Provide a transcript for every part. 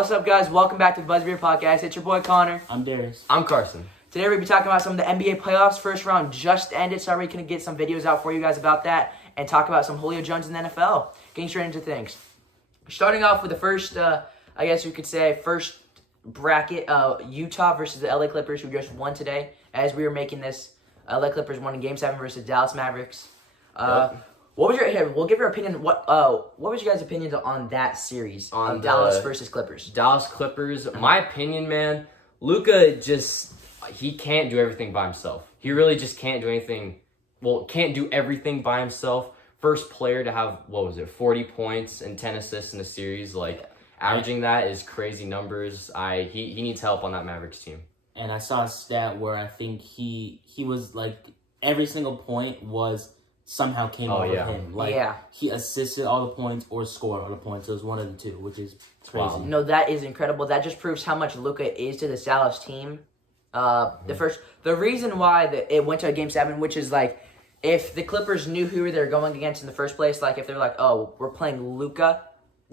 What's up, guys? Welcome back to the Buzzbeer Podcast. It's your boy Connor. I'm Darius. I'm Carson. Today we'll be talking about some of the NBA playoffs. First round just ended, so we're going to get some videos out for you guys about that and talk about some Julio Jones in the NFL. Getting straight into things. Starting off with the first, I guess you could say, first bracket, Utah versus the LA Clippers, who just won today. As we were making this, LA Clippers won in Game 7 versus Dallas Mavericks. What was your? Here, we'll give your opinion. What was your guys' opinions on that series on Dallas versus Clippers? Dallas Clippers. My opinion, man. Luka he can't do everything by himself. He really just can't do anything. Well, can't do everything by himself. First player to have 40 points and 10 assists in a series. Averaging that is crazy numbers. He needs help on that Mavericks team. And I saw a stat where I think he was every single point was somehow came over him. He assisted all the points or scored all the points. It was one of the two, which is crazy. Wow. No, that is incredible. That just proves how much Luka is to the Dallas team. The reason why it went to a Game 7, which is if the Clippers knew who they were going against in the first place, if they're we're playing Luka,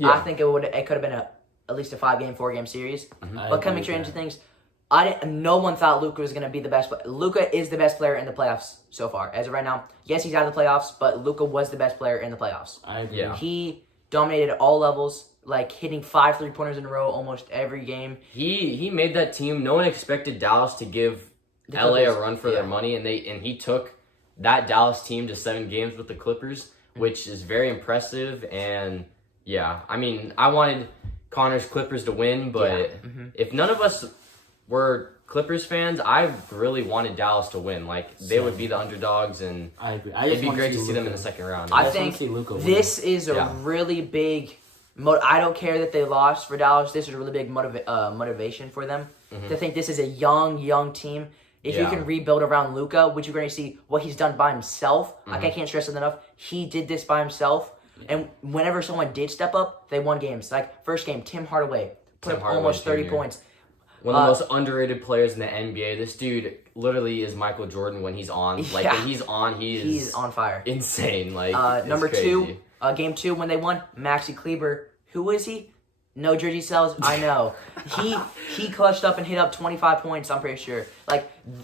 I think it could have been at least a 5-game, 4-game series. Mm-hmm. But coming straight into things, no one thought Luka was going to be the best. Luka is the best player in the playoffs so far. As of right now, yes, he's out of the playoffs, but Luka was the best player in the playoffs. I agree. Yeah. He dominated all levels, hitting 5 3-pointers in a row almost every game. He made that team. No one expected Dallas to give LA a run for their money, and he took that Dallas team to 7 games with the Clippers, which is very impressive. And I wanted Connor's Clippers to win, but if none of us were Clippers fans, I really wanted Dallas to win. They would be the underdogs, and I agree. It'd be great to see them in the second round. I think this is a really big. I don't care that they lost for Dallas. This is a really big motivation for them to think this is a young team. If you can rebuild around Luka, which you're going to see what he's done by himself. I can't stress it enough. He did this by himself, and whenever someone did step up, they won games. First game, Tim Hardaway put up almost 30 points. One of the most underrated players in the NBA. This dude literally is Michael Jordan when he's on. When he's on, he's on fire. Insane. Number crazy. 2, Game 2 when they won, Maxi Kleber. Who is he? No jersey sells. I know. He clutched up and hit up 25 points. I'm pretty sure.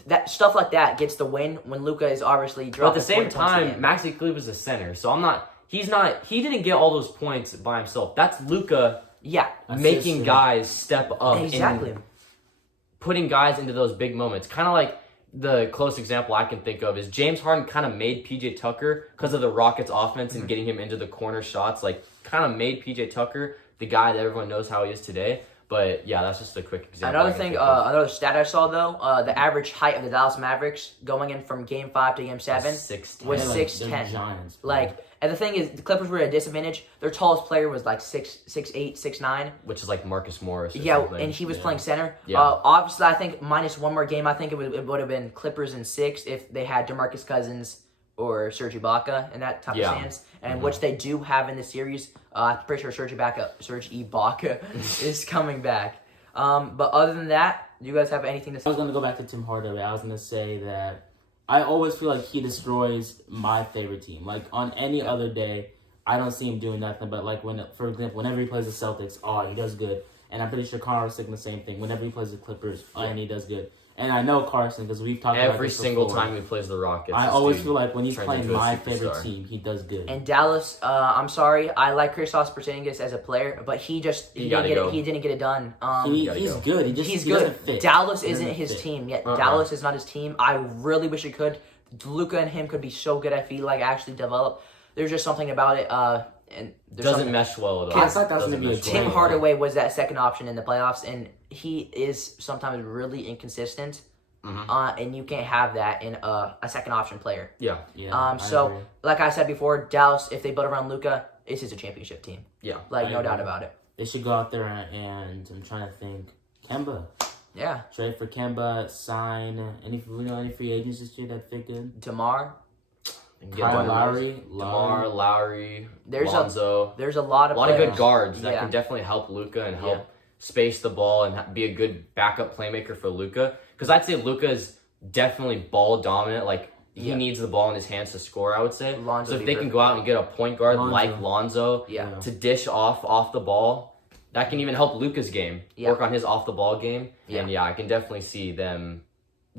That stuff like that gets the win when Luka is obviously dropping. But at the same time, Maxi Kleber's a center, so He didn't get all those points by himself. That's Luka. Yeah. Making guys step up. Exactly. And putting guys into those big moments. Kind of the close example I can think of is James Harden kind of made PJ Tucker, because of the Rockets offense and getting him into the corner shots, kind of made PJ Tucker the guy that everyone knows how he is today. But yeah, that's just a quick example. Another stat I saw though, the average height of the Dallas Mavericks going in from Game 5 to Game 7 was 6'10". And the thing is, the Clippers were at a disadvantage. Their tallest player was 6'8", 6'9", which is Marcus Morris. And he was playing center. Yeah. Obviously, I think minus one more game, I think it would have been Clippers in 6 if they had DeMarcus Cousins or Serge Ibaka in that type of stance, and which they do have in the series. I'm pretty sure Serge Ibaka is coming back. But other than that, do you guys have anything to say? I was going to go back to Tim Hardaway. I was going to say that I always feel like he destroys my favorite team. On any other day, I don't see him doing nothing. But for example, whenever he plays the Celtics, he does good. And I'm pretty sure Connor was saying the same thing. Whenever he plays the Clippers, and he does good. And I know Carson, because we've talked about this every single before. time he plays the Rockets. I always feel like when he's playing my favorite team, he does good. And Dallas, I'm sorry, I like Kristaps Porzingis as a player, but he didn't get it done. He's good. He's good. Doesn't fit. Dallas isn't his team yet. Dallas is not his team. I really wish it could. Luka and him could be so good. I feel actually develop. There's just something about it. And doesn't mesh well at all. I thought that was going to be a Tim Hardaway was that second option in the playoffs, and he is sometimes really inconsistent. And you can't have that in a second option player. Yeah. So, like I said before, Dallas, if they build around Luka, this is a championship team. Yeah. No doubt about it. They should go out there and I'm trying to think. Kemba. Yeah. Trade for Kemba, sign any free agents this year that fit good? DeMar. Kyle Lowry. Lowry. Lonzo. There's a lot of good guards that can definitely help Luka and help space the ball and be a good backup playmaker for Luka. Because I'd say Luka is definitely ball dominant. He needs the ball in his hands to score, I would say. So if they can go out and get a point guard like Lonzo to dish off the ball, that can even help Luka's game, work on his off the ball game. Yeah. And I can definitely see them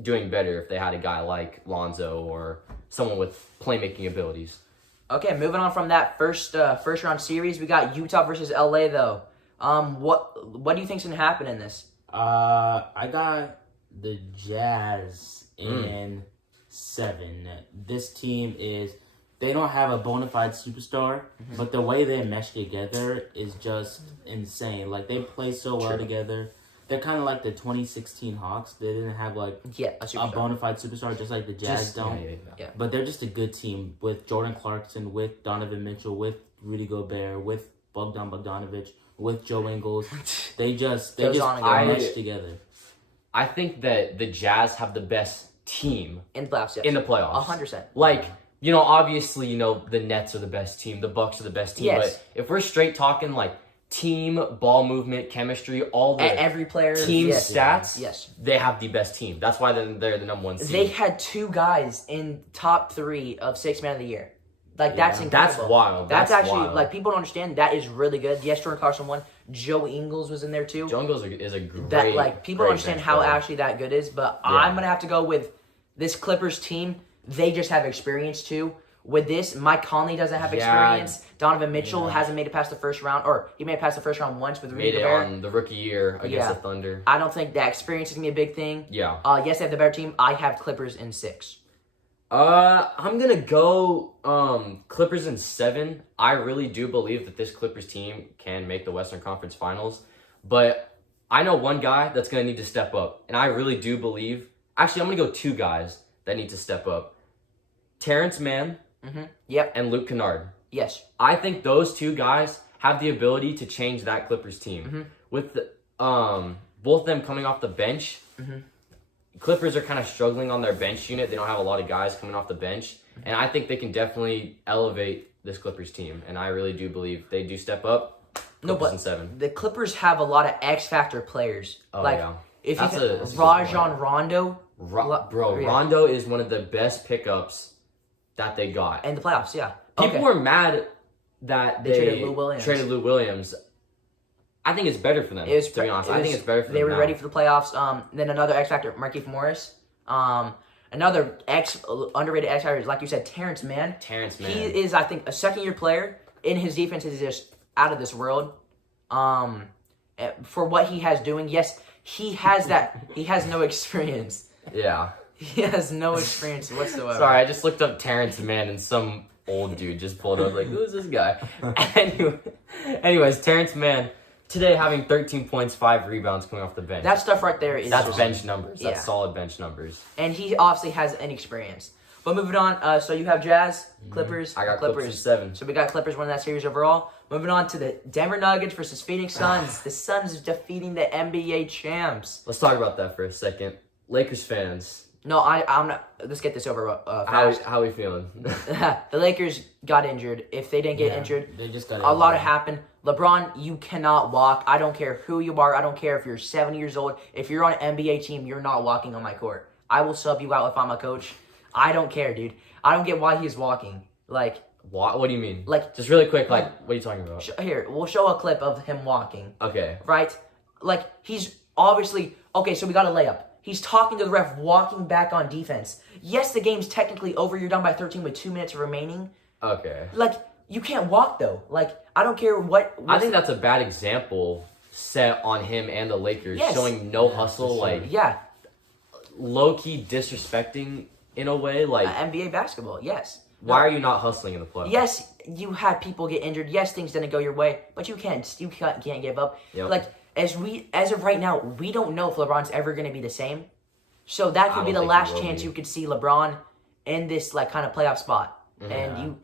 doing better if they had a guy like Lonzo or someone with playmaking abilities. Okay, moving on from that first round series, we got Utah versus LA though. What do you think's gonna happen in this? I got the Jazz in 7. This team they don't have a bona fide superstar, but the way they mesh together is just insane. Like, they play so well together. They're kind of like the 2016 Hawks. They didn't have, like, a bona fide superstar just like the Jazz don't. Yeah. But they're just a good team with Jordan Clarkson, with Donovan Mitchell, with Rudy Gobert, with Bogdan Bogdanovic, with Joe Ingles. They just mesh together. I think that the Jazz have the best team In the playoffs, yes. in the playoffs. 100%. Like, obviously, the Nets are the best team, the Bucks are the best team. Yes. But if we're straight talking, like, team, ball movement, chemistry, all the Every player, team stats, yes, they have the best team. That's why they're the number 1 seed. they had 2 guys in top 3 of 6 man of the year. Like, that's incredible. That's wild. That's actually wild. like, people don't understand. That is really good. Yes, Jordan Clarkson won. Joe Ingles was in there too. Joe Ingles is a great. That, like, people don't understand bench how player. actually that good is. But I'm gonna have to go with this Clippers team. They just have experience too. With this, Mike Conley doesn't have experience. Donovan Mitchell hasn't made it past the first round, or he made it past the first round once with Rudy Made it Gobert. on the rookie year against the Thunder. I don't think that experience is gonna be a big thing. Yeah. Yes, they have the better team. I have Clippers in 6. I'm gonna go Clippers in 7. I really do believe that this Clippers team can make the Western Conference Finals, but I know one guy that's gonna need to step up, and I really do believe. Actually, I'm gonna go 2 guys that need to step up: Terrence Mann Yep. and Luke Kennard. Yes. I think those 2 guys have the ability to change that Clippers team. With both of them coming off the bench. Clippers are kind of struggling on their bench unit. They don't have a lot of guys coming off the bench. And I think they can definitely elevate this Clippers team. And I really do believe they do step up. Clippers in 7. The Clippers have a lot of X Factor players. Oh, like, yeah. if That's you a think good Rajon Rondo. Rondo is one of the best pickups that they got. In the playoffs, yeah. People were mad that they traded Lou Williams. I think it's better for them, to be honest. I think it's better for them. They were now. ready for the playoffs. Then another X Factor, Markieff Morris. Another underrated X Factor is, like you said, Terrence Mann. Terrence Mann. He is, I think, a second-year player. In his defense is just out of this world. For what he has doing, yes, he has that. He has no experience. Yeah. He has no experience whatsoever. Sorry, I just looked up Terrence Mann and some old dude just pulled up. Like, who's this guy? Anyways, Terrence Mann today having 13 points, 5 rebounds coming off the bench. That stuff right there is That's just, bench numbers. That's yeah. solid bench numbers. And he obviously has an experience. But moving on, so you have Jazz, Clippers. I got Clippers in 7. So we got Clippers winning that series overall. Moving on to the Denver Nuggets versus Phoenix Suns. The Suns defeating the NBA champs. Let's talk about that for a second. Lakers fans. No, I'm not. Let's get this over fast. How we feeling? The Lakers got injured. If they didn't get injured, they just got a lot happened. LeBron, you cannot walk. I don't care who you are. I don't care if you're 70 years old. If you're on an NBA team, you're not walking on my court. I will sub you out if I'm a coach. I don't care, dude. I don't get why he's walking. Like, what do you mean? Like, just really quick, like, what are you talking about? Here, we'll show a clip of him walking. Okay. Right? Like, he's obviously... Okay, so we got a layup. He's talking to the ref, walking back on defense. Yes, the game's technically over. You're down by 13 with 2 minutes remaining. Okay. Like, you can't walk, though. Like, I don't care what... I think that's a bad example set on him and the Lakers, Yes. showing no hustle, like, Yeah. low-key disrespecting in a way, like... NBA basketball, yes. Why are you not hustling in the playoffs? Yes, you had people get injured. Yes, things didn't go your way, but you can't give up. Yep. Like, as of right now, we don't know if LeBron's ever going to be the same. So that could be the last chance you could see LeBron in this like kind of playoff spot, and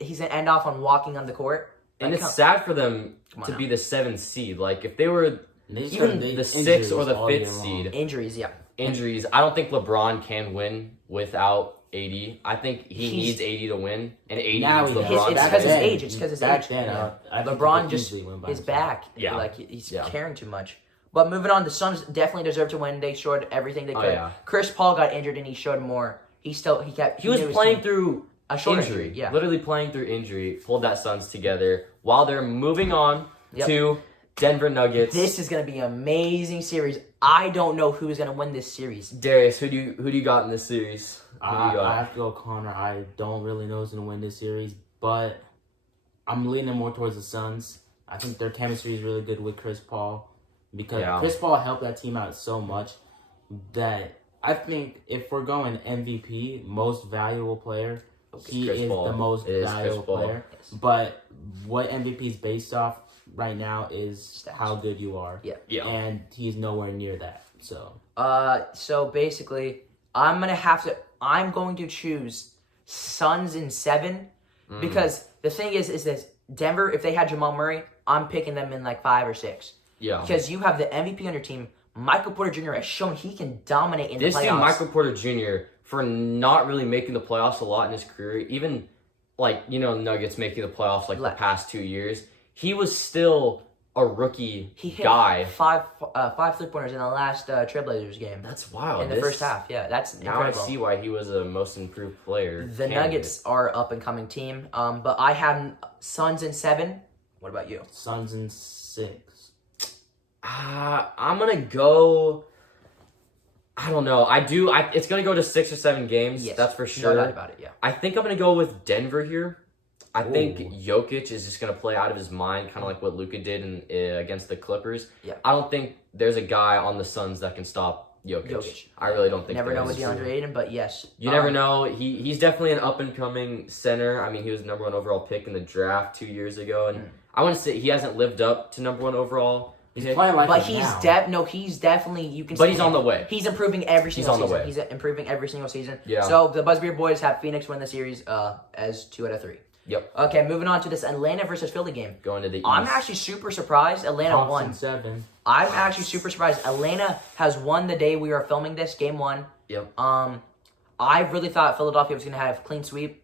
he's gonna end off on walking on the court. And it's sad for them to be the 7th seed. Like if they were even the 6th or the 5th seed, injuries, yeah, injuries. I don't think LeBron can win without AD. I think he needs AD to win, and AD Now needs he LeBron. It's because his age. It's because his age. LeBron just is back. Yeah. Like he's carrying too much. But moving on, the Suns definitely deserve to win. They showed everything they could. Yeah. Chris Paul got injured and he showed more. He was playing through a shoulder injury. Yeah. Literally playing through injury. Pulled that Suns together while they're moving on to Denver Nuggets. This is going to be an amazing series. I don't know who's going to win this series. Darius, who do you got in this series? Who do you I got? have to go Connor. I don't really know who's going to win this series, but I'm leaning more towards the Suns. I think their chemistry is really good with Chris Paul because Chris Paul helped that team out so much that I think if we're going MVP, most valuable player, he is the most valuable player. But what MVP is based off right now is how good you are. Yeah. And he's nowhere near that. So basically, I'm going to choose Suns in 7 because the thing is this Denver, if they had Jamal Murray, I'm picking them in like 5 or 6. Yeah. Because you have the MVP on your team. Michael Porter Jr. has shown he can dominate in the playoffs. This dude, Michael Porter Jr., for not really making the playoffs a lot in his career, even Nuggets making the playoffs the past 2 years, he was still a rookie guy. He hit five 3-pointers in the last Trailblazers game. That's wild. In the first half, yeah. That's now incredible. I see why he was a most improved player. The Nuggets are an up-and-coming team, but I have Suns in 7. What about you? Suns in 6. I'm going to go... I don't know. It's going to go to 6 or 7 games. Yes. That's for sure. No doubt about it, yeah. I think I'm going to go with Denver here. I think Jokic is just going to play out of his mind, kind of like what Luka did against the Clippers. Yeah. I don't think there's a guy on the Suns that can stop Jokic. I really don't think never know with DeAndre Ayton, but yes. You never know. He's definitely an up-and-coming center. I mean, he was the number 1 overall pick in the draft 2 years ago, and I want to say he hasn't lived up to number 1 overall. He's playing like but he's definitely you can. But he's on the way. He's improving every single season. Way. He's improving every single season. Yeah. So the Buzzbeard boys have Phoenix win the series as 2 out of 3. Yep. Okay, moving on to this Atlanta versus Philly game. Going to the East. I'm actually super surprised Atlanta won. 7. I'm actually super surprised Atlanta has won the day we are filming this, game 1. Yep. I really thought Philadelphia was going to have a clean sweep.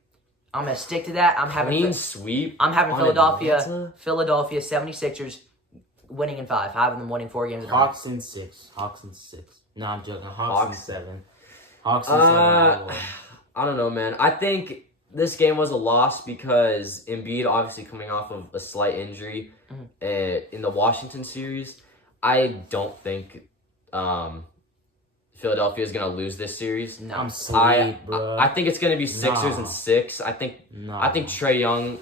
I'm going to stick to that. I'm having Philadelphia 76ers winning in 5. Having them winning 4 games in a row. Hawks in 6. No, I'm joking. Hawks in 7. Hawks in 7. I don't know, man. I think this game was a loss because Embiid, obviously coming off of a slight injury in the Washington series. I don't think Philadelphia is going to lose this series. No, I'm sleep, bro. I think it's going to be Sixers in 6. I think Trae Young...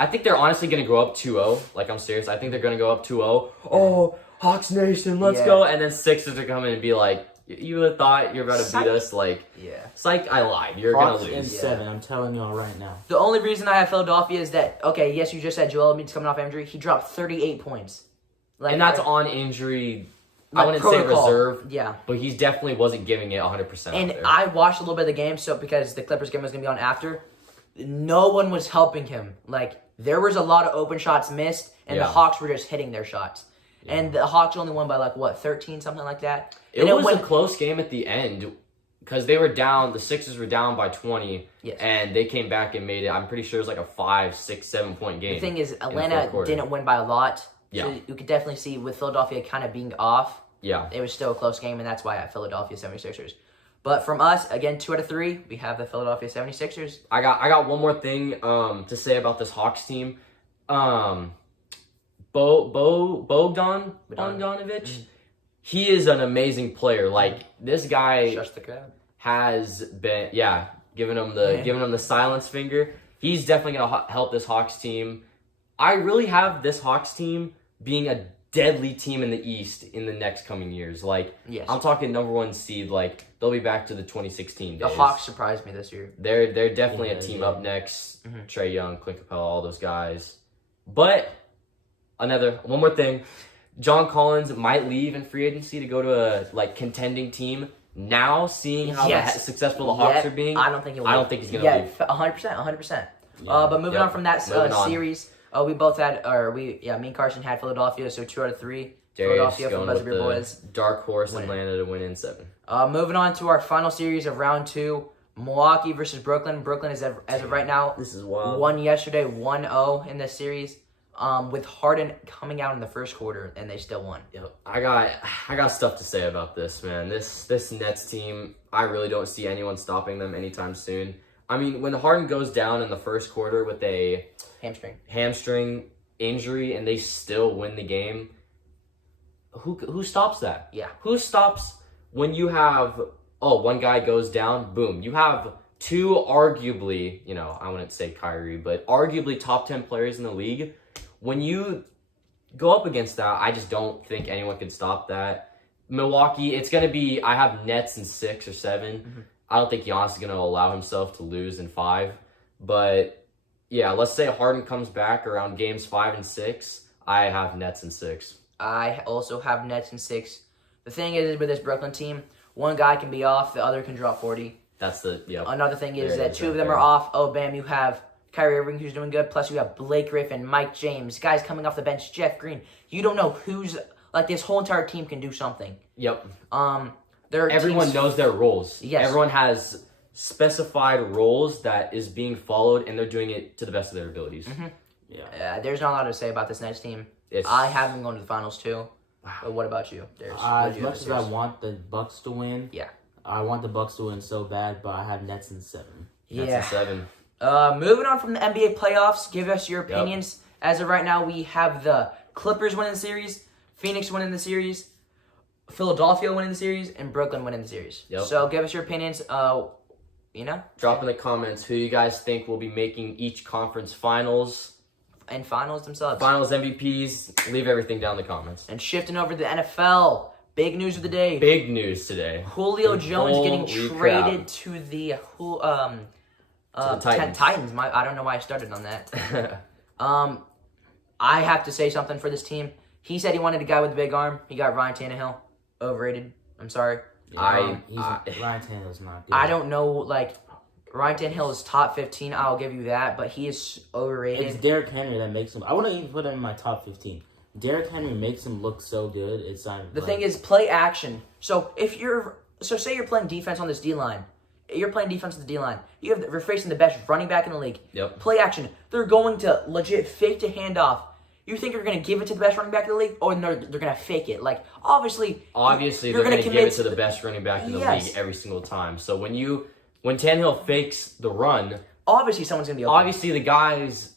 I think they're honestly going to go up 2-0. Like, I'm serious. I think they're going to go up 2-0. Oh, Hawks Nation, let's go. And then Sixers are coming and be like, you would have thought you're about to beat us. Like, psych, I lied. You're going to lose. In 7. I'm telling you all right now. The only reason I have Philadelphia is that, okay, yes, you just said Joel Embiid's coming off injury. He dropped 38 points. And that's on injury. I wouldn't say reserve. Yeah. But he definitely wasn't giving it 100%. And I watched a little bit of the game, so because the Clippers game was going to be on after, no one was helping him. Like, there was a lot of open shots missed, and the Hawks were just hitting their shots. Yeah. And the Hawks only won by 13, something like that. It was a close game at the end because they were down. The Sixers were down by 20, and they came back and made it. I'm pretty sure it was like a 5, 6, 7 point game. The thing is, Atlanta didn't win by a lot. Yeah. So you could definitely see with Philadelphia kind of being off. Yeah. It was still a close game, and that's why I have Philadelphia 76ers. But from us, again, 2 out of 3, we have the Philadelphia 76ers. I got one more thing to say about this Hawks team. Bogdanovic, he is an amazing player. Like, this guy has been, giving him the silence finger. He's definitely gonna help this Hawks team. I really have this Hawks team being a deadly team in the East in the next coming years. Like, I'm talking number 1 seed. Like, they'll be back to the 2016 days. The Hawks surprised me this year. They're definitely a team up next. Trae Young, Clint Capella, all those guys. But one more thing. John Collins might leave in free agency to go to a contending team. Now, seeing how successful the Hawks are being, I don't think he's going to leave. 100%. But moving on from that series, we both had, me and Carson had Philadelphia, so 2 out of 3. Philadelphia from Buzzbeard Boys. Dark horse Atlanta to win in 7. Moving on to our final series of round 2, Milwaukee versus Brooklyn. Brooklyn is, as of right now, this is wild. Won yesterday 1-0 in this series. With Harden coming out in the first quarter, and they still won. I got stuff to say about this, man. This Nets team, I really don't see anyone stopping them anytime soon. I mean, when Harden goes down in the first quarter with a hamstring, injury and they still win the game. Who stops that? Yeah. Who stops when you have one guy goes down, boom, you have two arguably, I wouldn't say Kyrie, but arguably top 10 players in the league. When you go up against that, I just don't think anyone can stop that. Milwaukee, it's going to be, I have Nets in 6 or 7. Mm-hmm. I don't think Giannis is going to allow himself to lose in 5. But, yeah, let's say Harden comes back around games 5 and 6. I have Nets in 6. I also have Nets in 6. The thing is with this Brooklyn team, one guy can be off, the other can drop 40. That's Another thing is There it that is two right of them there. are off. Oh, bam, you have Kyrie Irving who's doing good, plus you have Blake Griffin, Mike James, guys coming off the bench, Jeff Green. You don't know who's, this whole entire team can do something. Yep. Everyone knows their roles. Yes. Everyone has specified roles that is being followed, and they're doing it to the best of their abilities. Mm-hmm. Yeah. There's not a lot to say about this Nets team. It's- I have them going to the finals too. But what about you? As much as I want the Bucks to win, Yeah. I want the Bucks to win so bad, but I have Nets in 7. Nets in 7. Moving on from the NBA playoffs, give us your opinions. As of right now, we have the Clippers winning the series, Phoenix winning the series, Philadelphia winning the series, and Brooklyn winning the series. Yep. So give us your opinions. Drop in the comments who you guys think will be making each conference finals. And finals themselves. Finals MVPs. Leave everything down in the comments. And shifting over to the NFL, big news of the day. Big news today. Julio Jones getting Holy traded crap. to the Titans. Titans. I don't know why I started on that. I have to say something for this team. He said he wanted a guy with a big arm. He got Ryan Tannehill. Overrated. I'm sorry. Ryan Tannehill's not good. I don't know, Ryan Tannehill is top 15. I'll give you that, but he is overrated. It's Derrick Henry that makes him. I wouldn't even put him in my top 15. Derrick Henry makes him look so good. It's not. The thing is, play action. So say you're playing defense on this D line. You're playing defense on the D line. You're facing the best running back in the league. Yep. Play action. They're going to legit fake the handoff. You think you're going to give it to the best running back in the league, or they're going to fake it? Obviously, you're they're going to commit give it to the best running back in the Yes. league every single time. So when Tannehill fakes the run, obviously someone's going to be open. obviously the guys,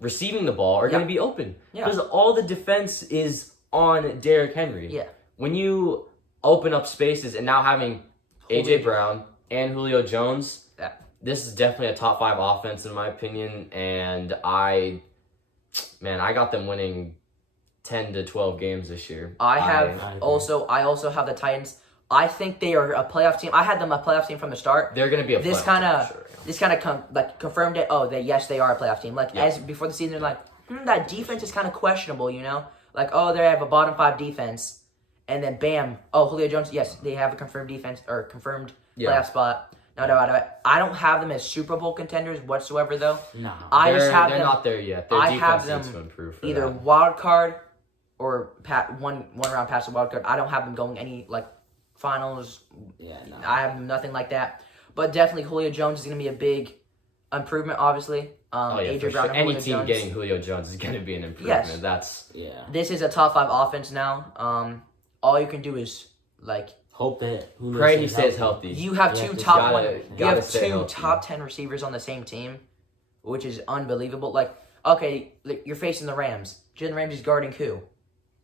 receiving the ball are going to be open Yeah. because all the defense is on Derrick Henry. Yeah. When you open up spaces and now having AJ Brown and Julio Jones, Yeah. this is definitely a top 5 offense in my opinion, and I got them winning 10 to 12 games this year. I also have the Titans. I think they are a playoff team. I had them a playoff team from the start. They're going to be a This playoff kind team, of for sure, yeah. this kind of confirmed it. Oh, yes, they are a playoff team. As before the season, they're that defense is kind of questionable. They have a bottom 5 defense, and then bam, Julio Jones. Yes, they have a confirmed defense or confirmed playoff spot. No doubt about it. I don't have them as Super Bowl contenders whatsoever, though. No. They're them not there yet. Their I defense have them needs to improve for either that. wild card or one round past the wild card. I don't have them going any finals. Yeah, no. I have nothing like that. But definitely Julio Jones is going to be a big improvement, obviously. AJ AJ Brown and Any Julio team Jones. getting Julio Jones is going to be an improvement. Yes. That's This is a top 5 offense now. All you can do is Hope that Julio pray he stays healthy. you have Yeah, two just top gotta stay healthy. top 10 receivers on the same team, which is unbelievable. You're facing the Rams. Jalen Ramsey's guarding who?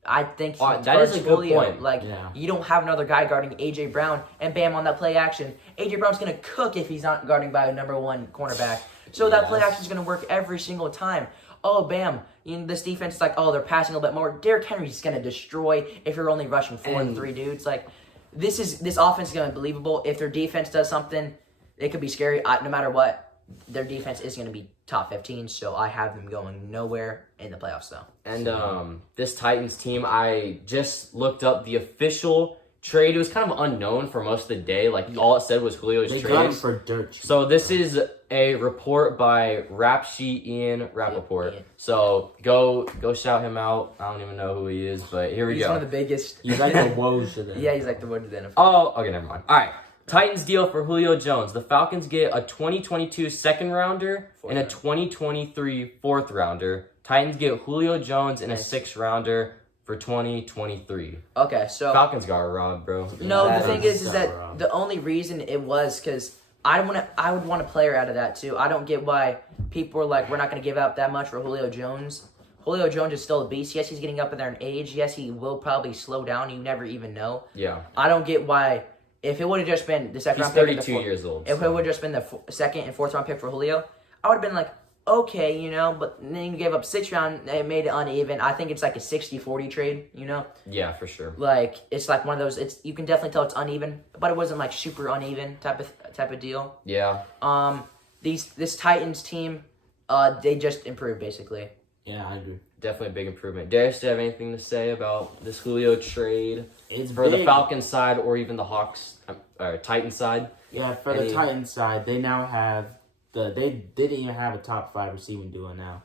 I think he That guards is a good Julio. point. You don't have another guy guarding AJ Brown, and bam, on that play action, AJ Brown's gonna cook if he's not guarding by a number 1 cornerback. So that play action is gonna work every single time. Oh, bam! This defense is they're passing a little bit more. Derrick Henry's gonna destroy if you're only rushing 4 and 3 dudes. This offense is gonna be believable. If their defense does something, it could be scary. No matter what, their defense is gonna be top 15. So I have them going nowhere in the playoffs, though. And this Titans team, I just looked up the official trade. It was kind of unknown for most of the day. All it said was Julio's They trade. got him for dirt cheap. So this is a report by Rap Sheet Ian Rappaport. Ian. So go shout him out. I don't even know who he is, but here we He's go. one of the biggest. He's like the Woj to them. Yeah, he's like the one to the NFL. Oh, okay, never mind. All right. Titans deal for Julio Jones. The Falcons get a 2022 second rounder and a 2023 fourth rounder. Titans get Julio Jones and a 6th rounder for 2023. Okay, so Falcons got robbed, bro. no, That the thing is is so that wrong. the only reason it was because I would want a player out of that too. I don't get why people are like, we're not going to give out that much for Julio Jones. Julio Jones is still a beast. Yes, he's getting up in there in age. Yes, he will probably slow down. You never even know. Yeah. I don't get why. If it would have just been the second He's round pick, 32 years old. If it would have just been the second and fourth round pick for Julio, I would have been like, okay, you know. But then you gave up 6th round. It made it uneven. I think it's like a 60-40 trade, you know. Yeah, for sure. Like it's like one of those. It's you can definitely tell it's uneven, but it wasn't like super uneven type of deal. Yeah. This Titans team, they just improved basically. Yeah, I agree. Definitely a big improvement. Darius, do you have anything to say about this Julio trade? It's for big. the Falcons side or even the Hawks or Titans side? Yeah, for the Titans side, they now have they didn't even have a top 5 receiving duo now.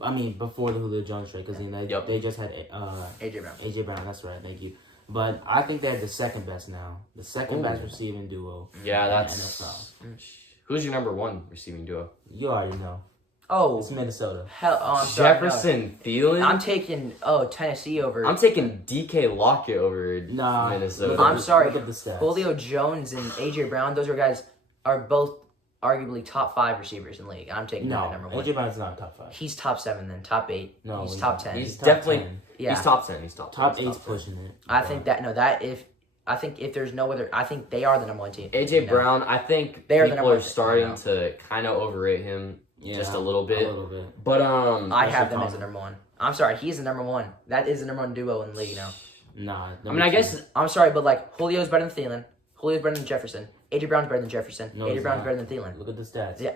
I mean, before the Julio Jones trade, because they just had AJ Brown. AJ Brown, that's right. Thank you. But I think they're the second best now. The second best receiving duo. Yeah, in that's the NFL. Who's your number 1 receiving duo? You already know. Oh, It's Minnesota. hell! Oh, I'm sorry, Jefferson, Thielen. I'm taking Tennessee over. I'm taking DK Lockett over Nah, Minnesota. I'm sorry. Look at the stats. Julio Jones and AJ Brown. Those guys are both arguably top 5 receivers in the league. I'm taking them at number 1. AJ Brown's not top 5. He's top 7 then, top 8. No, he's he's top not. 10. He's top definitely 10. Yeah. He's top 10. He's top 10. Top He's 8's pushing it. I think if there's no other, I think they are the number 1 team. AJ Brown, I think They are the people number are one starting team to kind of overrate him just a little bit. A little bit. But I have them That's as the number 1. I'm sorry, he's the number 1. That is the number 1 duo in the league now. Nah. I mean, I guess I'm sorry, but like Julio's better than Thielen. Julio's better than Jefferson. AJ Brown's better than Jefferson. No, AJ he's Brown's not. better than Thielen. Look at the stats. Yeah,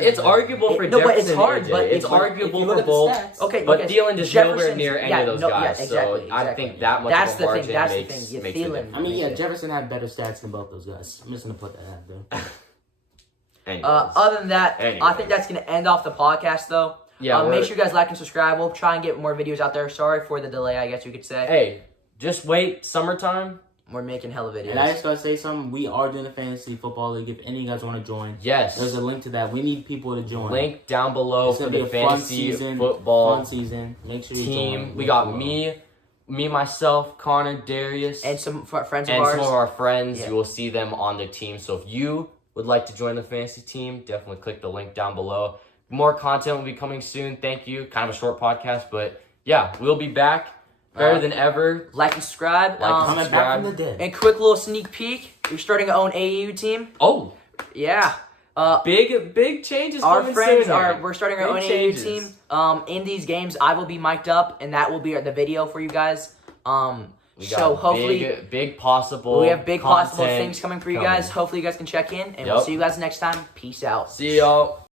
it's arguable for No, Jefferson. but it's hard, and AJ. but it's if you arguable look for at the both. stats- Okay, But okay. Thielen is nowhere Jefferson's- near any yeah, of those no, guys, yeah, so exactly, I exactly. think that much That's of the a thing, margin that's the makes, thing. Yeah, makes a Thielen- difference. I mean, yeah, Jefferson had better stats than both those guys. I'm just gonna put that out there. Anyways. Other than that, I Anyways. think that's going to end off the podcast, though. Yeah, make sure you guys like and subscribe. We'll try and get more videos out there. Sorry for the delay, I guess you could say. Hey, just wait. Summertime. We're making hella videos. And I just gotta say something. We are doing a fantasy football league. If any of you guys want to join, Yes. there's a link to that. We need people to join. Link down below It's for gonna be the a fun fantasy season. football Fun season. Make sure you team. join. We got me, myself, Connor, Darius, and some friends of and ours. some of our friends. Yeah. You will see them on the team. So if you would like to join the fantasy team, definitely click the link down below. More content will be coming soon. Thank you. Kind of a short podcast, but yeah, we'll be back better than ever. Like and subscribe. Like and Coming back from the dead. And quick little sneak peek. We're starting our own AAU team. Oh, Yeah. big changes. Our coming friends soon here. we're starting our Big own changes. AAU team. In these games, I will be mic'd up, and that will be the video for you guys. We So got hopefully big possible. we have big possible content things coming for you coming. guys. Hopefully you guys can check in, and Yep. we'll see you guys next time. Peace out. See y'all.